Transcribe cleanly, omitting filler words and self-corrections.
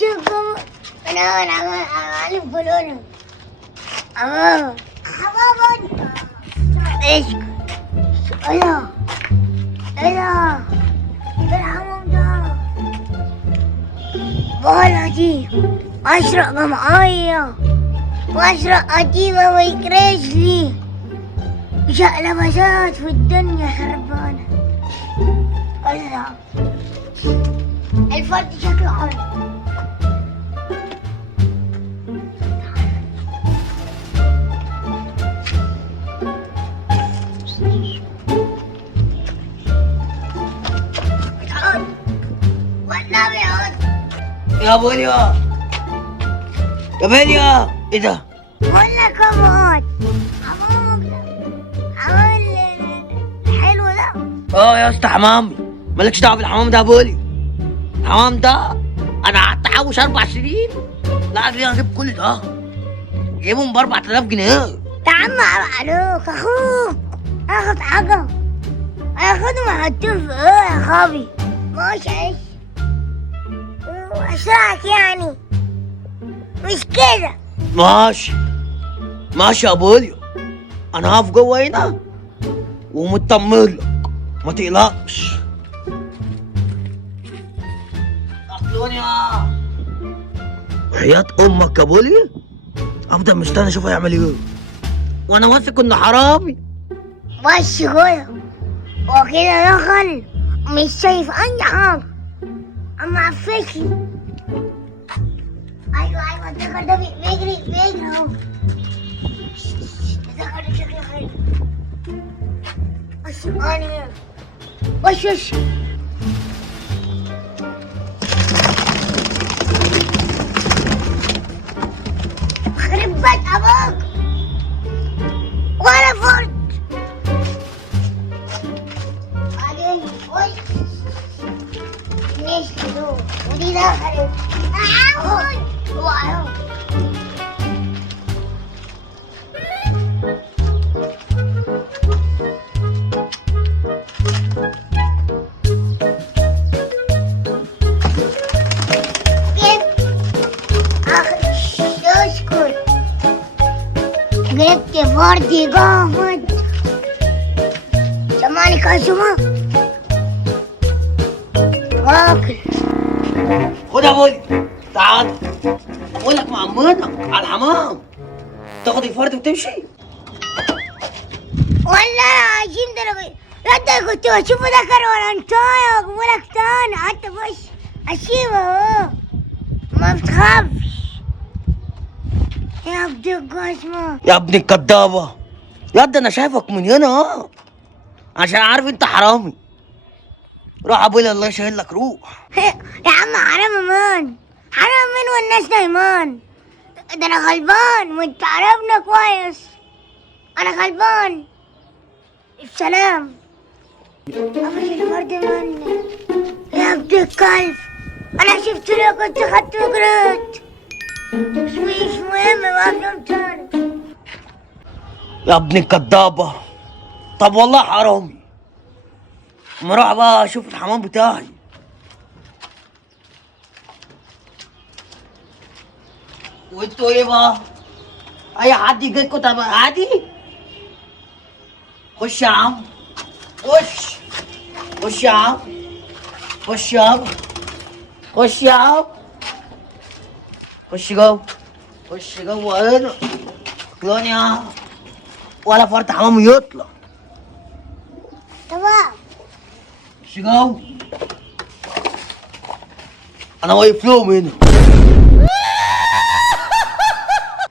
شكرا انا الف بلونه حبابا ايش الا بالحمام ده بولدي اشرق معايا واشرق قديمة ويكرش لي وشقلبشات في الدنيا خربانة. الا الفرد شكله حلو. يا بوليا يا بوليا ايه ده؟ ولا كمان حمام حلو ده. يا اسطى حمامي مالكش دعوه بالحمام ده يا بولي. الحمام ده انا قعدت احوش 4 سنين لاجل اجيب كل ده جايبهم ب 4000 جنيه. يا عم عليك اخوك اخد حاجه اخدهم احطهم في ايه يا خابي ماشي واشرعك يعني مش كده. ماشي يا بوليا انا هقف جوه هنا ومطمن لك ما تقلقش. اخلوني وحياة امك يا بوليا افضل مستني اشوف هيعمل ايه وانا واثق انه حرامي. بس كده وكده دخل مش شايف اي حاجه اما عفشني. ايوه الدخل ده بيجري اهو. الدخل ده شكله حلو. بس انا وش خرب بيت ابوك ولا فرد عليه وش ليش كده ودي دخلت واو جبت فردي جامد سمعني كاسمة واكل. خد يا بولي تعال بقول لك معمرنا على الحمام تاخد الفرد وتمشي. ولا عايزين درجة انت كنت بشوفه ذكر ولا انتايا اقولك تاني حتى بس اشيبه اهو ما بتخافش يا ابن القسمة يا ابن الكدابة يا ده انا شايفك من هنا عشان عارف انت حرامي. روح يا بولي الله يشهد لك روح. يا عم حرام مين والناس نايمان. ده انا غلبان وانت عرفنا كويس. انا غلبان السلام افرش الفرد مني يا ابن الكلب. انا شفت لك كنت خدت وجريت مش مهم ما فهمت تاني. يا ابن الكدابة طب والله حرامي اما اروح بقى اشوف الحمام بتاعي. وانتوا ايه بقى؟ اي حد يجيلكوا تبقى عادي؟ خش يا عم خش يا عم خش يا عم خش يا عم خش جوه هنا كلونيا ولا فرد حمام يطلع. تمام خش جوه انا واقف لهم هنا.